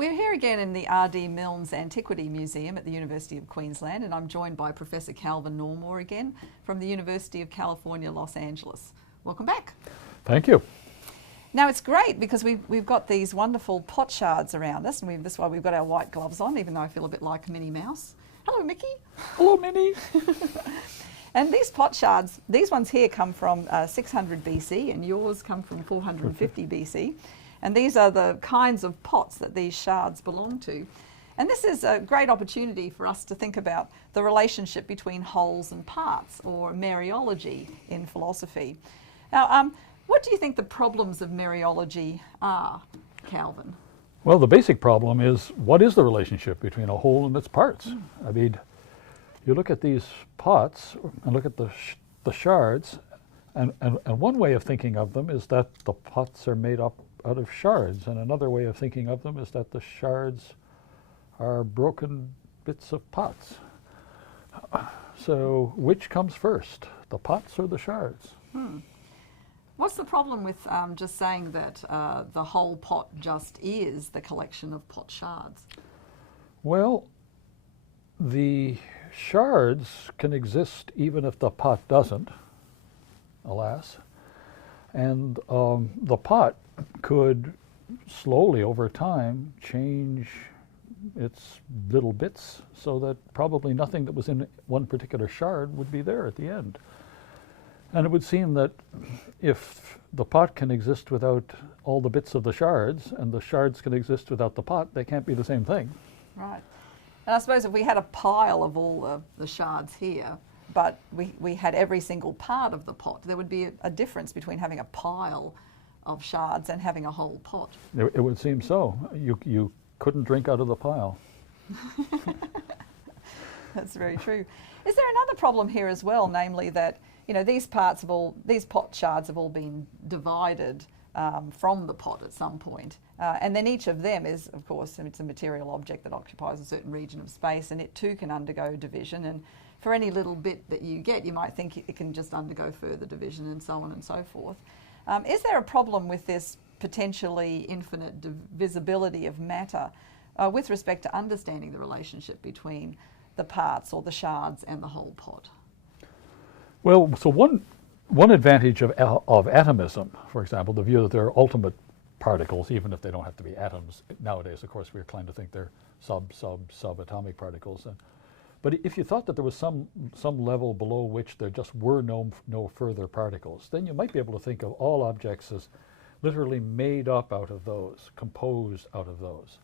We're here again in the R.D. Milnes Antiquity Museum at the University of Queensland, and I'm joined by Professor Calvin Normore again from the University of California, Los Angeles. Welcome back. Thank you. Now it's great because we've got these wonderful pot shards around us, and that's why we've got our white gloves on, even though I feel a bit like Minnie Mouse. Hello, Mickey. Hello, Minnie. And these pot shards, these ones here come from 600 BC, and yours come from 450 BC. And these are the kinds of pots that these shards belong to. And this is a great opportunity for us to think about the relationship between wholes and parts, or Mariology in philosophy. Now, what do you think the problems of Mariology are, Calvin? Well, the basic problem is, what is the relationship between a whole and its parts? I mean, you look at these pots and look at the shards, and one way of thinking of them is that the pots are made up out of shards, and another way of thinking of them is that the shards are broken bits of pots. So which comes first, the pots or the shards? What's the problem with just saying that the whole pot just is the collection of pot shards? Well, the shards can exist even if the pot doesn't, alas. And the pot could slowly over time change its little bits so that probably nothing that was in one particular shard would be there at the end. And it would seem that if the pot can exist without all the bits of the shards, and the shards can exist without the pot, they can't be the same thing. Right. And I suppose if we had a pile of all the shards here, but we had every single part of the pot, there would be a difference between having a pile of shards and having a whole pot. It would seem so. You couldn't drink out of the pile. That's very true. Is there another problem here as well, namely that these pot shards have all been divided from the pot at some point, and then each of them is, of course, it's a material object that occupies a certain region of space, and it too can undergo division. And for any little bit that you get, you might think it can just undergo further division, and so on and so forth. Is there a problem with this potentially infinite divisibility of matter with respect to understanding the relationship between the parts or the shards and the whole pot? Well, so one advantage of atomism, for example, the view that there are ultimate particles, even if they don't have to be atoms. Nowadays, of course, we're inclined to think they're subatomic particles. But if you thought that there was some level below which there just were no further particles, then you might be able to think of all objects as literally made up out of those, composed out of those.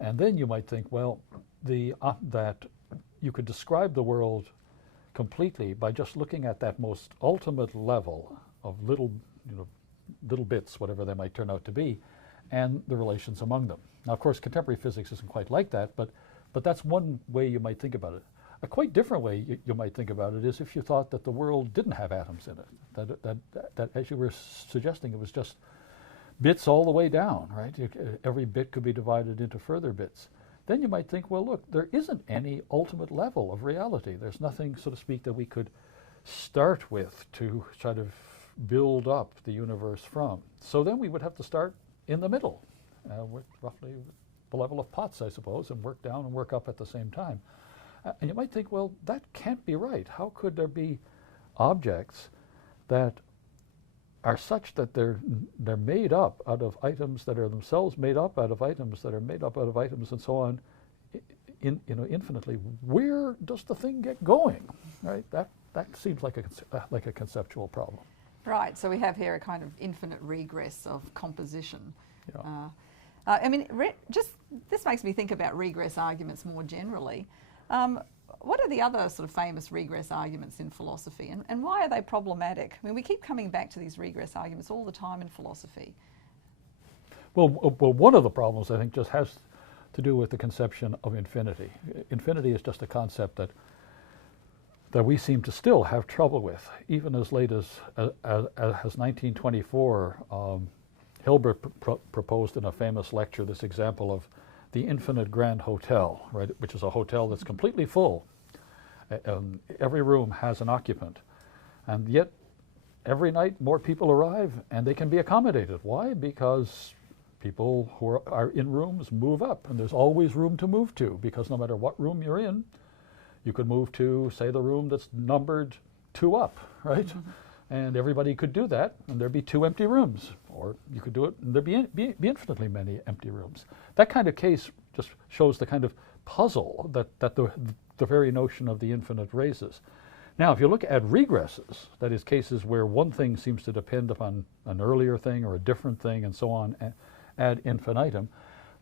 And then you might think, well, that you could describe the world completely by just looking at that most ultimate level of little bits, whatever they might turn out to be, and the relations among them. Now, of course, contemporary physics isn't quite like that, but that's one way you might think about it. A quite different way you might think about it is if you thought that the world didn't have atoms in it, that as you were suggesting, it was just bits all the way down, right? Every bit could be divided into further bits. Then you might think, well, look, there isn't any ultimate level of reality. There's nothing, so to speak, that we could start with to try to build up the universe from. So then we would have to start in the middle, with roughly the level of pots, I suppose, and work down and work up at the same time. And you might think, well, that can't be right. How could there be objects that are such that they're made up out of items that are themselves made up out of items that are made up out of items, and so on, infinitely? Where does the thing get going? Right? That seems like a conceptual problem. Right. So we have here a kind of infinite regress of composition. Yeah. I mean, this makes me think about regress arguments more generally. What are the other sort of famous regress arguments in philosophy, and why are they problematic? I mean, we keep coming back to these regress arguments all the time in philosophy. Well, one of the problems, I think, just has to do with the conception of infinity. Infinity is just a concept that we seem to still have trouble with, even as late as 1924. Hilbert proposed in a famous lecture this example of the infinite grand hotel, right, which is a hotel that's completely full. Every room has an occupant, and yet every night more people arrive and they can be accommodated. Why? Because people who are in rooms move up, and there's always room to move to, because no matter what room you're in, you could move to, say, the room that's numbered 2 up, right? And everybody could do that, and there'd be 2 empty rooms. Or you could do it, and there'd be infinitely many empty rooms. That kind of case just shows the kind of puzzle that the very notion of the infinite raises. Now, if you look at regresses, that is, cases where one thing seems to depend upon an earlier thing or a different thing and so on ad infinitum,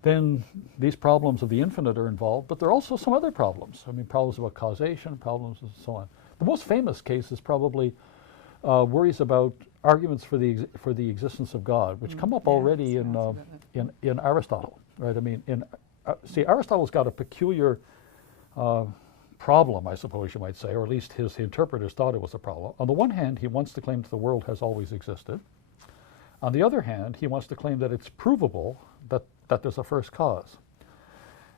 then these problems of the infinite are involved, but there are also some other problems. I mean, problems about causation, problems and so on. The most famous case is probably worries about arguments for the existence of God, which come up already in Aristotle, right? I mean, see, Aristotle's got a peculiar problem, I suppose you might say, or at least his interpreters thought it was a problem. On the one hand, he wants to claim that the world has always existed. On the other hand, he wants to claim that it's provable that there's a first cause.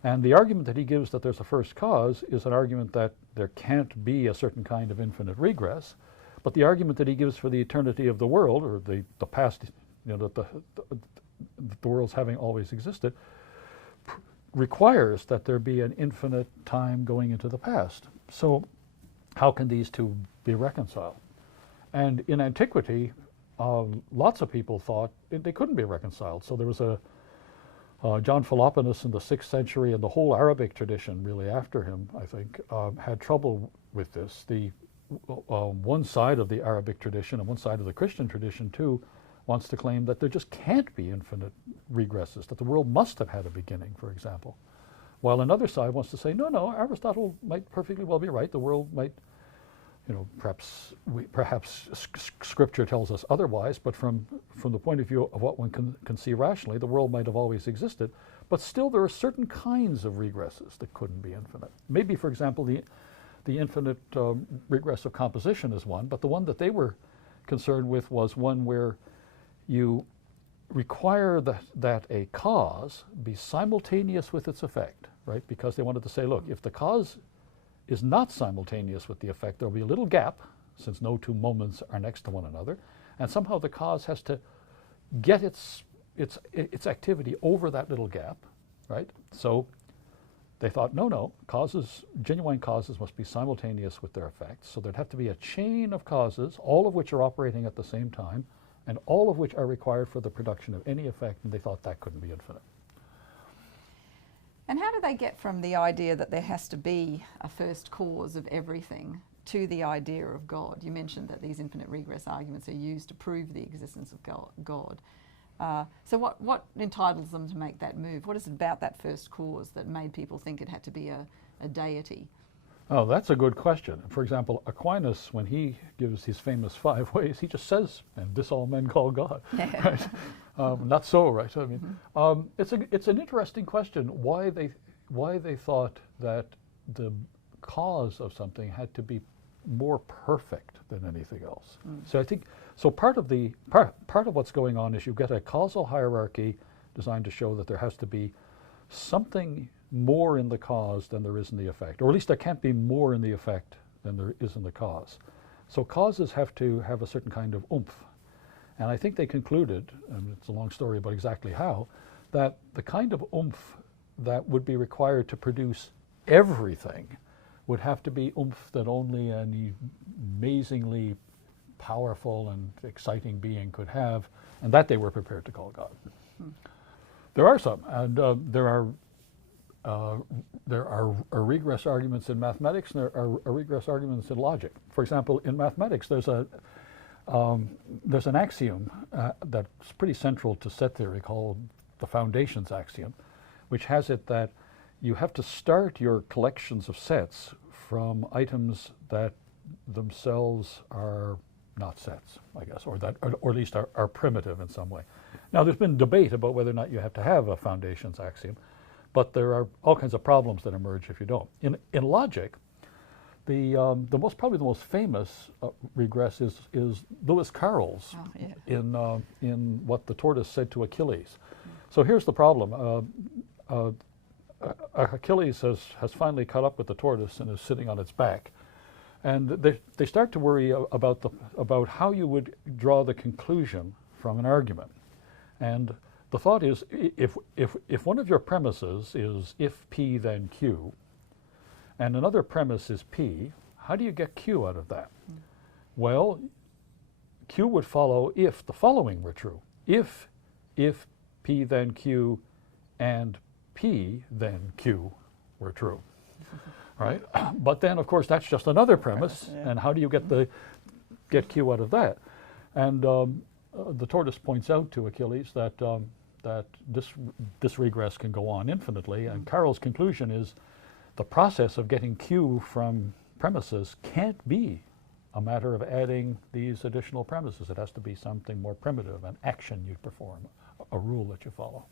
And the argument that he gives that there's a first cause is an argument that there can't be a certain kind of infinite regress. But the argument that he gives for the eternity of the world, or the past, that the world's having always existed, requires that there be an infinite time going into the past. So how can these two be reconciled? And in antiquity, lots of people thought they couldn't be reconciled. So there was John Philoponus in the 6th century, and the whole Arabic tradition really after him, I think, had trouble with this. One side of the Arabic tradition and one side of the Christian tradition too wants to claim that there just can't be infinite regresses, that the world must have had a beginning, for example. While another side wants to say, no, Aristotle might perfectly well be right. The world might, perhaps Scripture tells us otherwise, but from the point of view of what one can see rationally, the world might have always existed. But still, there are certain kinds of regresses that couldn't be infinite. Maybe, for example, the infinite regress of composition is one, but the one that they were concerned with was one where you require that a cause be simultaneous with its effect, right? Because they wanted to say, look, if the cause is not simultaneous with the effect, there'll be a little gap, since no 2 moments are next to one another, and somehow the cause has to get its activity over that little gap, right? So they thought, no, genuine causes must be simultaneous with their effects. So there'd have to be a chain of causes, all of which are operating at the same time, and all of which are required for the production of any effect, and they thought that couldn't be infinite. And how do they get from the idea that there has to be a first cause of everything to the idea of God? You mentioned that these infinite regress arguments are used to prove the existence of God. So what entitles them to make that move? What is it about that first cause that made people think it had to be a deity? Oh, that's a good question. For example, Aquinas, when he gives his famous 5 ways, he just says, and this all men call God. Yeah. Right? Not so, right? I mean, it's an interesting question why they thought that the cause of something had to be more perfect than anything else. So I think part of what's going on is you get a causal hierarchy designed to show that there has to be something more in the cause than there is in the effect, or at least there can't be more in the effect than there is in the cause. So causes have to have a certain kind of oomph. And I think they concluded, and it's a long story about exactly how, that the kind of oomph that would be required to produce everything would have to be oomph that only an amazingly powerful and exciting being could have, and that they were prepared to call God. There are some, and there are regress arguments in mathematics, and there are regress arguments in logic. For example, in mathematics, there's an axiom that's pretty central to set theory called the foundations axiom, which has it that you have to start your collections of sets from items that themselves are not sets, I guess, or at least are primitive in some way. Now, there's been debate about whether or not you have to have a foundations axiom, but there are all kinds of problems that emerge if you don't. In logic, probably the most famous regress is Lewis Carroll's in what the tortoise said to Achilles. So here's the problem. Achilles has finally caught up with the tortoise and is sitting on its back. And they start to worry about how you would draw the conclusion from an argument. And the thought is, if one of your premises is if P then Q, and another premise is P, how do you get Q out of that? Well, Q would follow if the following were true. If P then Q and P then Q were true, right? But then, of course, that's just another premise, yeah. and how do you get Q out of that? And the tortoise points out to Achilles that that this regress can go on infinitely, and Carroll's conclusion is the process of getting Q from premises can't be a matter of adding these additional premises. It has to be something more primitive, an action you perform, a rule that you follow.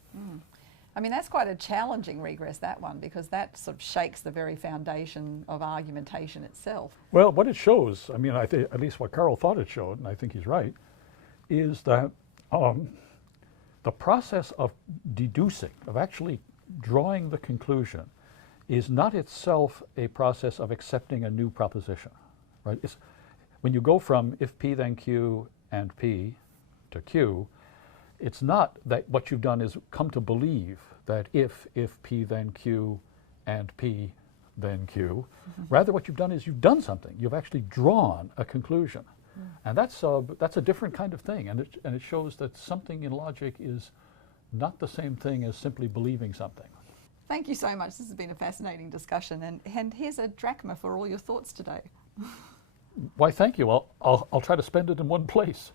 I mean, that's quite a challenging regress, that one, because that sort of shakes the very foundation of argumentation itself. Well, what it shows, I mean, at least what Carroll thought it showed, and I think he's right, is that the process of deducing, of actually drawing the conclusion, is not itself a process of accepting a new proposition, right? When you go from if P then Q and P to Q, it's not that what you've done is come to believe that if P then Q and P then Q, rather what you've done is you've done something. You've actually drawn a conclusion. And that's a different kind of thing, and it shows that something in logic is not the same thing as simply believing something. Thank you so much. This has been a fascinating discussion, and here's a drachma for all your thoughts today. Why, thank you. I'll try to spend it in one place.